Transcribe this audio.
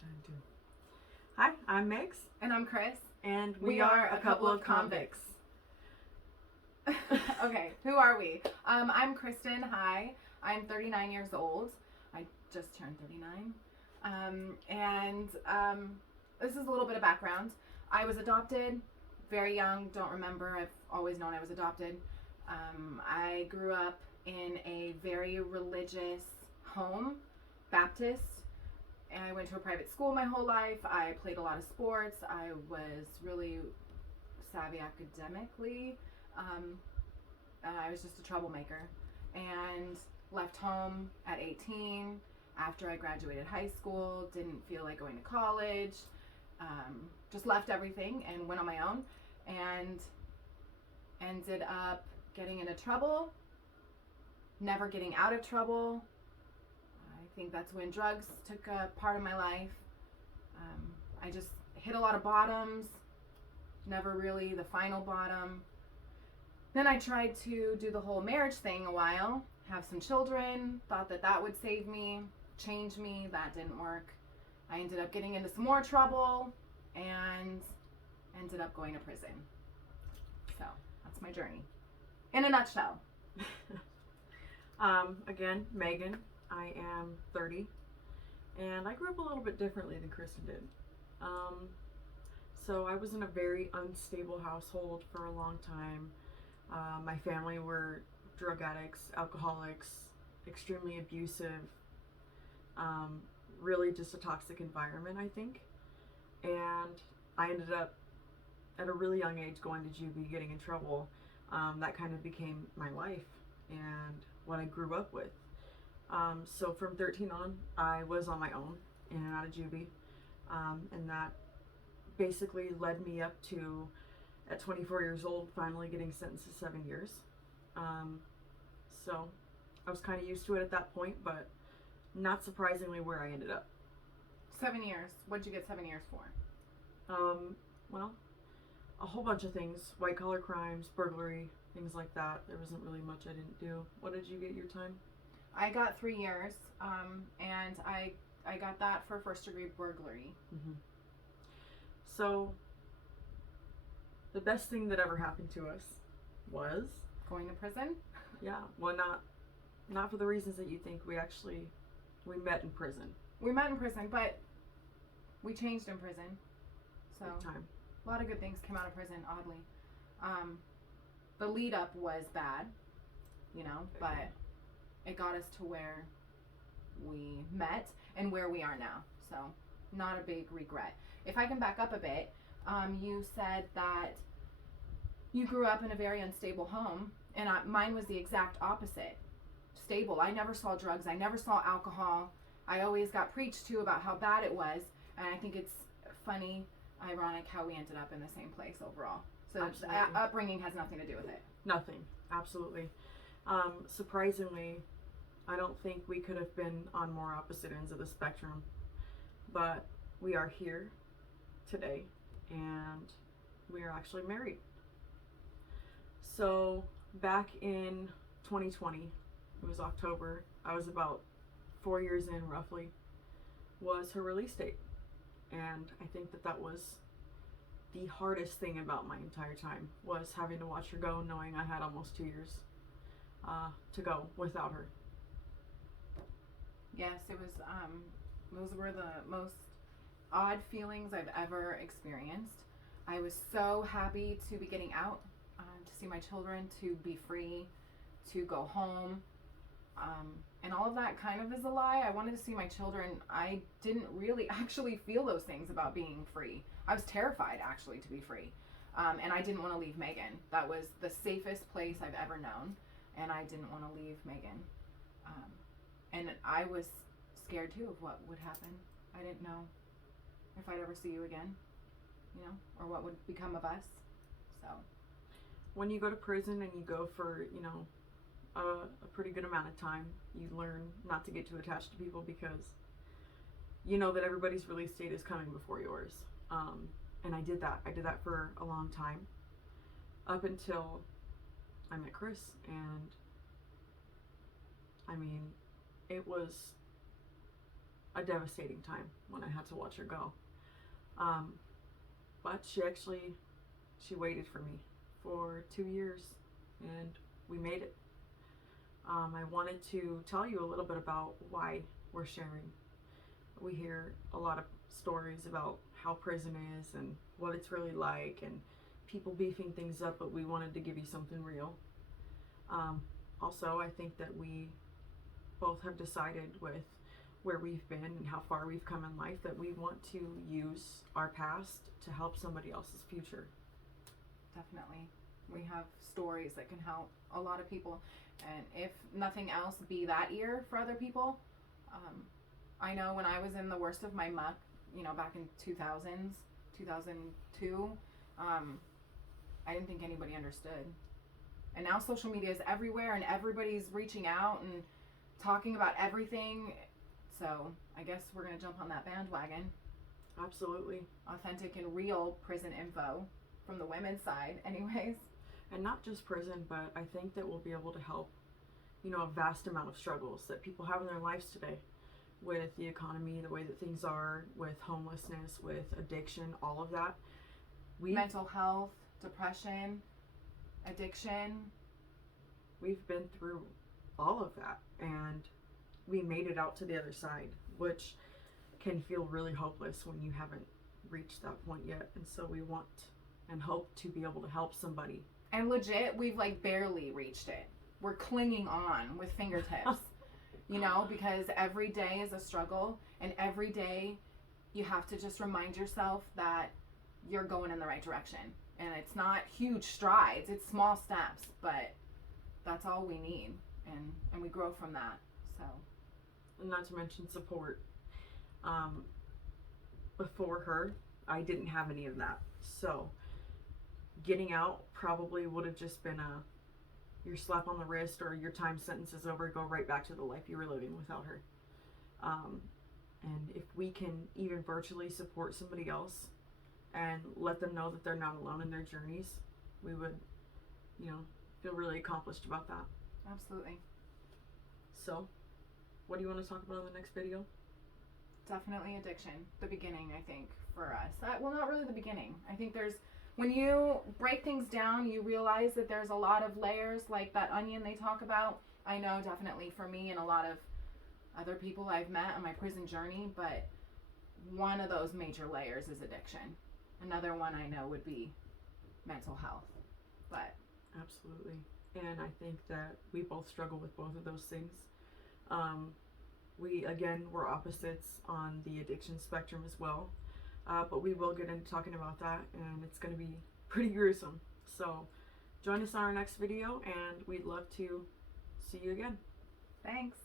time too. Hi, I'm Megs, And I'm Chris. and we are a couple of convicts. Okay, who are we? I'm Kristen. Hi. I'm 39 years old. I just turned 39. This is a little bit of background. I was adopted very young. Don't remember. I've always known I was adopted. I grew up in a very religious home, Baptist. And I went to a private school my whole life. I played a lot of sports. I was really savvy academically. I was just a troublemaker and left home at 18 after I graduated high school. Didn't feel like going to college. Just left everything and went on my own and ended up getting into trouble, never getting out of trouble. I think that's when drugs took a part of my life. I just hit a lot of bottoms, never really the final bottom. Then I tried to do the whole marriage thing a while, have some children, thought that that would save me, change me. That didn't work. I ended up getting into some more trouble and ended up going to prison. So that's my journey in a nutshell. Again, Megan. I am 30, and I grew up a little bit differently than Kristen did. So I was in a very unstable household for a long time. My family were drug addicts, alcoholics, extremely abusive, really just a toxic environment, I think. And I ended up at a really young age going to juvie, getting in trouble. That kind of became my life and what I grew up with. So from 13 on, I was on my own in and out of juvie, and that basically led me up to, at 24 years old, finally getting sentenced to 7 years. So I was kind of used to it at that point, but not surprisingly where I ended up. 7 years. What'd you get 7 years for? Well, a whole bunch of things, white collar crimes, burglary, things like that. There wasn't really much I didn't do. What did you get your time? I got 3 years, and I got that for first degree burglary. Mm-hmm. So the best thing that ever happened to us was Going to prison? yeah. Well, not for the reasons that you think. We met in prison. We met in prison, but we changed in prison. So Big time. a lot of good things came out of prison, oddly. The lead up was bad, but it got us to where we met and where we are now. So not a big regret. If I can back up a bit, you said that you grew up in a very unstable home, and mine was the exact opposite. Stable. I never saw drugs. I never saw alcohol. I always got preached to about how bad it was, and I think it's funny, ironic how we ended up in the same place overall. So upbringing has nothing to do with it. Nothing. Absolutely. Surprisingly, I don't think we could have been on more opposite ends of the spectrum, but we are here today, and we are actually married. So back in 2020, it was October, I was about 4 years in roughly, was her release date. And I think that was the hardest thing about my entire time, was having to watch her go, knowing I had almost 2 years to go without her. Yes, it was. Those were the most odd feelings I've ever experienced. I was so happy to be getting out, to see my children, to be free, to go home. And all of that kind of is a lie. I wanted to see my children. I didn't really actually feel those things about being free. I was terrified, actually, to be free. And I didn't want to leave Megan. That was the safest place I've ever known. And I didn't want to leave Megan. And I was scared, too, of what would happen. I didn't know if I'd ever see you again, or what would become of us. So when you go to prison and you go for, a pretty good amount of time, you learn not to get too attached to people, because you know that everybody's release date is coming before yours. And I did that for a long time, up until I met Chris, and I mean, it was a devastating time when I had to watch her go. But she waited for me for 2 years, and we made it. I wanted to tell you a little bit about why we're sharing. We hear a lot of stories about how prison is and what it's really like, and people beefing things up, but we wanted to give you something real. Also, I think that we both have decided with where we've been and how far we've come in life that we want to use our past to help somebody else's future. Definitely. We have stories that can help a lot of people, and if nothing else, be that ear for other people. I know when I was in the worst of my muck, back in 2002, I didn't think anybody understood. And now social media is everywhere, and everybody's reaching out and talking about everything. So I guess we're going to jump on that bandwagon. Absolutely. Authentic and real prison info from the women's side, anyways. And not just prison, but I think that we'll be able to help, a vast amount of struggles that people have in their lives today with the economy, the way that things are, with homelessness, with addiction, all of that. Mental health, depression, addiction. We've been through all of that, and we made it out to the other side, which can feel really hopeless when you haven't reached that point yet. And so we want and hope to be able to help somebody. And legit, we've barely reached it. We're clinging on with fingertips, because every day is a struggle, and every day you have to just remind yourself that you're going in the right direction. And it's not huge strides, it's small steps, but that's all we need. And we grow from that. So, and not to mention support. Before her, I didn't have any of that. So getting out probably would have just been your slap on the wrist, or your time sentence is over, go right back to the life you were living without her. And if we can even virtually support somebody else and let them know that they're not alone in their journeys, we would, feel really accomplished about that. Absolutely. So, what do you want to talk about in the next video? Definitely addiction. The beginning, I think, for us. Well, not really the beginning. I think when you break things down, you realize that there's a lot of layers, like that onion they talk about. I know definitely for me and a lot of other people I've met on my prison journey, but one of those major layers is addiction. Another one I know would be mental health. But absolutely. And I think that we both struggle with both of those things. We're opposites on the addiction spectrum as well. But we will get into talking about that, and it's going to be pretty gruesome. So join us on our next video, and we'd love to see you again. Thanks.